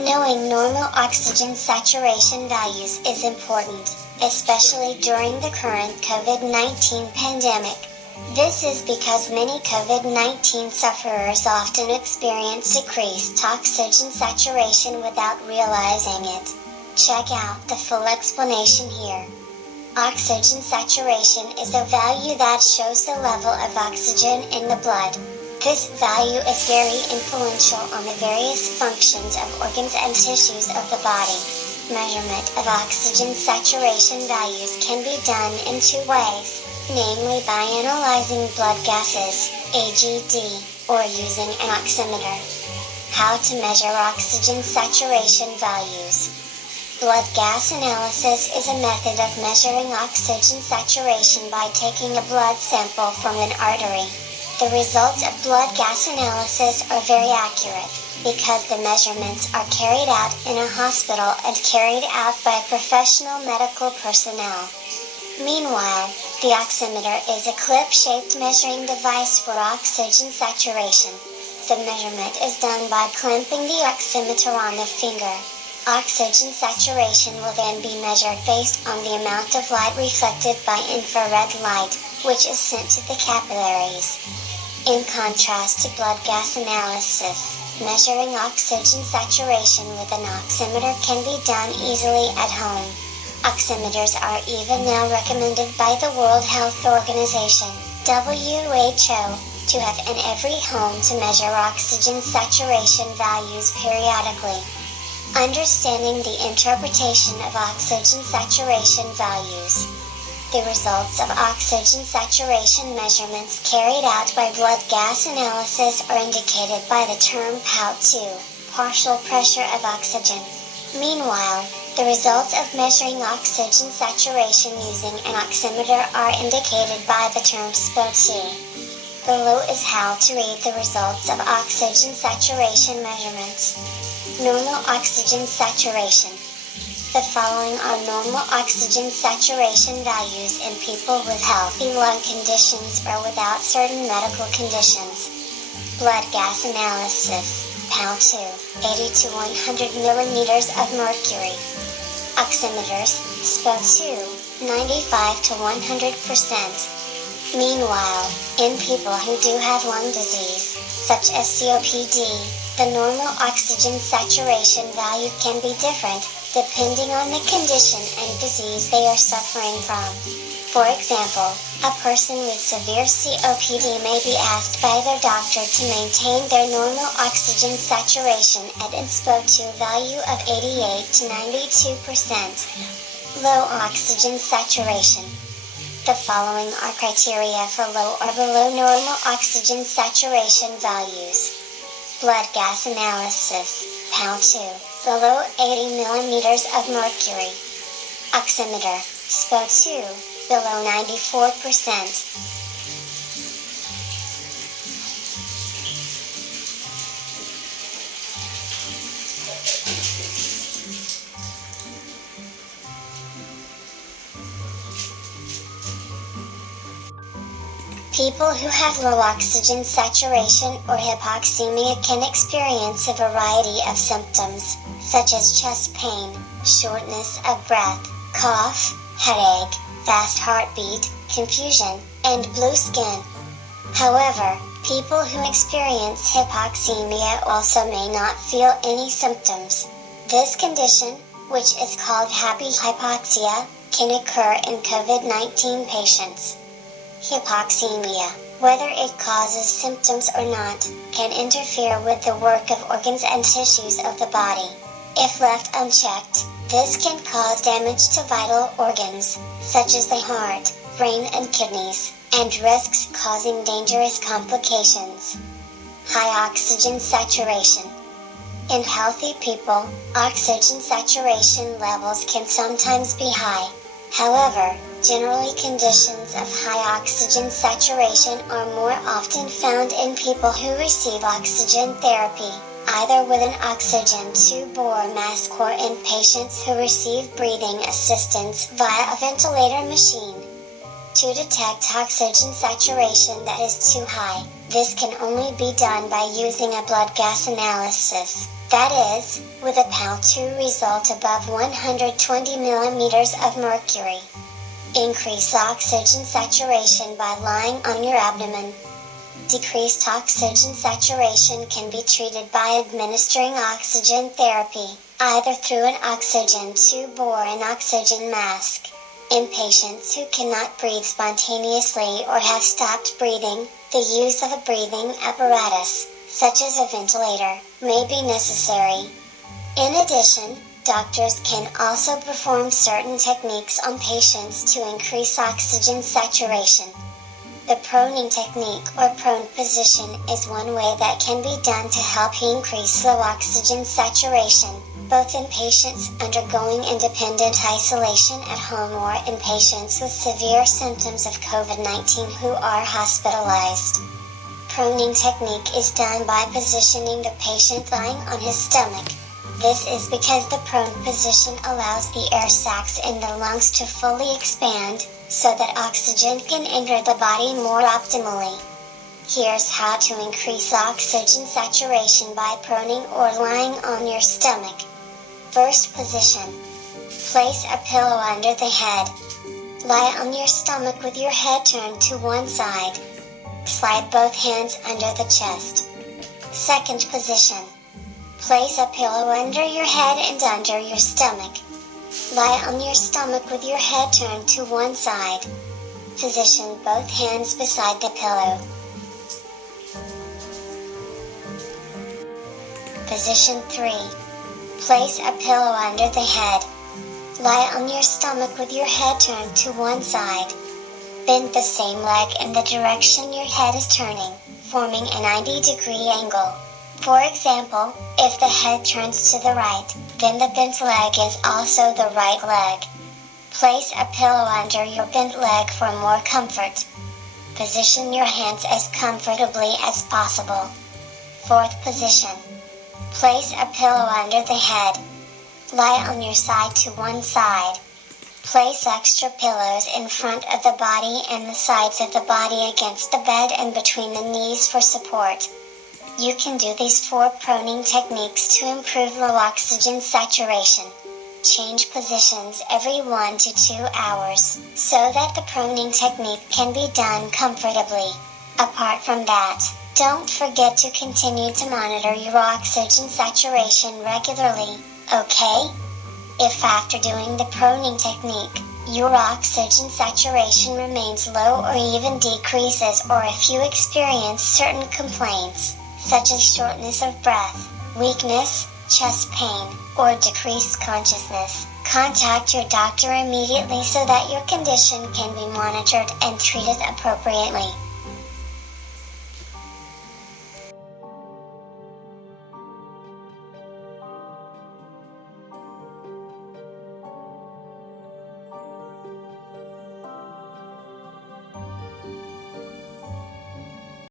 Knowing normal oxygen saturation values is important, especially during the current COVID-19 pandemic. This is because many COVID-19 sufferers often experience decreased oxygen saturation without realizing it. Check out the full explanation here. Oxygen saturation is a value that shows the level of oxygen in the blood. This value is very influential on the various functions of organs and tissues of the body. Measurement of oxygen saturation values can be done in two ways, namely by analyzing blood gases, AGD, or using an oximeter. How to measure oxygen saturation values. Blood gas analysis is a method of measuring oxygen saturation by taking a blood sample from an artery. The results of blood gas analysis are very accurate, because the measurements are carried out in a hospital and carried out by professional medical personnel. Meanwhile, the oximeter is a clip-shaped measuring device for oxygen saturation. The measurement is done by clamping the oximeter on the finger. Oxygen saturation will then be measured based on the amount of light reflected by infrared light, which is sent to the capillaries. In contrast to blood gas analysis, measuring oxygen saturation with an oximeter can be done easily at home. Oximeters are even now recommended by the World Health Organization, WHO, to have in every home to measure oxygen saturation values periodically. Understanding the interpretation of oxygen saturation values. The results of oxygen saturation measurements carried out by blood gas analysis are indicated by the term POUT2, partial pressure of oxygen. Meanwhile, the results of measuring oxygen saturation using an oximeter are indicated by the term SPO2. Below is how to read the results of oxygen saturation measurements. Normal oxygen saturation. The following are normal oxygen saturation values in people with healthy lung conditions or without certain medical conditions. Blood gas analysis, POU2, 80 to 100 millimeters of mercury. Oximeters, SPO2, 95 to 100%. Meanwhile, in people who do have lung disease, such as COPD, the normal oxygen saturation value can be different, depending on the condition and disease they are suffering from. For example, a person with severe COPD may be asked by their doctor to maintain their normal oxygen saturation at an SPO2 value of 88 to 92%. Low oxygen saturation. The following are criteria for low or below normal oxygen saturation values. Blood gas analysis, POU2, below 80 millimeters of mercury. Oximeter, SPO2, below 94%. People who have low oxygen saturation or hypoxemia can experience a variety of symptoms, such as chest pain, shortness of breath, cough, headache, fast heartbeat, confusion, and blue skin. However, people who experience hypoxemia also may not feel any symptoms. This condition, which is called happy hypoxia, can occur in COVID-19 patients. Hypoxemia, whether it causes symptoms or not, can interfere with the work of organs and tissues of the body. If left unchecked, this can cause damage to vital organs, such as the heart, brain and kidneys, and risks causing dangerous complications. High oxygen saturation. In healthy people, oxygen saturation levels can sometimes be high. However, generally conditions of high oxygen saturation are more often found in people who receive oxygen therapy, either with an oxygen tube or mask or in patients who receive breathing assistance via a ventilator machine. To detect oxygen saturation that is too high, this can only be done by using a blood gas analysis. That is, with a PaL2 result above 120 millimeters of mercury. Increase oxygen saturation by lying on your abdomen. Decreased oxygen saturation can be treated by administering oxygen therapy, either through an oxygen tube or an oxygen mask. In patients who cannot breathe spontaneously or have stopped breathing, the use of a breathing apparatus, such as a ventilator, may be necessary. In addition, doctors can also perform certain techniques on patients to increase oxygen saturation. The proning technique or prone position is one way that can be done to help increase low oxygen saturation, both in patients undergoing independent isolation at home or in patients with severe symptoms of COVID-19 who are hospitalized. Proning technique is done by positioning the patient lying on his stomach. This is because the prone position allows the air sacs in the lungs to fully expand, so that oxygen can enter the body more optimally. Here's how to increase oxygen saturation by proning or lying on your stomach. First position. Place a pillow under the head. Lie on your stomach with your head turned to one side. Slide both hands under the chest. Second position. Place a pillow under your head and under your stomach. Lie on your stomach with your head turned to one side. Position both hands beside the pillow. Position 3. Place a pillow under the head. Lie on your stomach with your head turned to one side. Bend the same leg in the direction your head is turning, forming a 90-degree angle. For example, if the head turns to the right, then the bent leg is also the right leg. Place a pillow under your bent leg for more comfort. Position your hands as comfortably as possible. Fourth position. Place a pillow under the head. Lie on your side to one side. Place extra pillows in front of the body and the sides of the body against the bed and between the knees for support. You can do these 4 proning techniques to improve low oxygen saturation. Change positions every 1 to 2 hours, so that the proning technique can be done comfortably. Apart from that, don't forget to continue to monitor your oxygen saturation regularly, okay? If after doing the proning technique, your oxygen saturation remains low or even decreases, or if you experience certain complaints, such as shortness of breath, weakness, chest pain, or decreased consciousness, contact your doctor immediately so that your condition can be monitored and treated appropriately.